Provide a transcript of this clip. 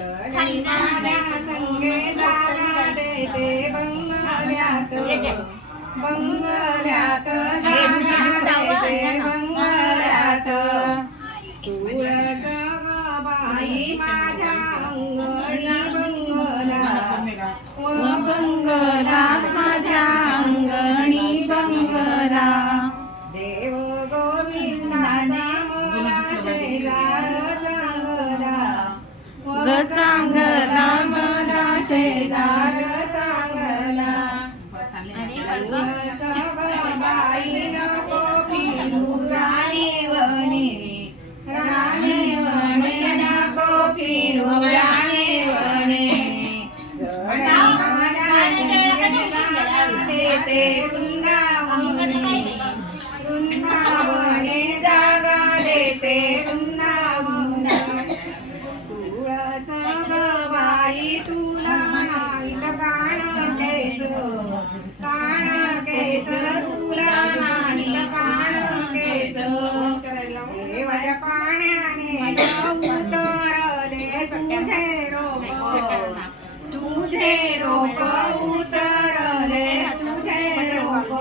चली माझ्या संगे जागा देते बंगल्यात बंगल्यात जागा देते बंगल्यात तुळस ग बाई माझ्या अंगणी बंगला व बंगलात माझ्या अंगणी बंगला देव गोविंदाचा मला शेजार चांगला ग चांगला माझा शेजार चांगला तुळस ग बाई नको फिरू राणीवने राणीवने नको फिरू राणीवने देते वृंदावने वृंदावने जागा देते वृंदावने तुळस ग बाई तुला नाहीत कान केस तुला नाहीत कान केस देवाच्या पाण्याने उतरले तुझे रोप उतरले तुझे रोप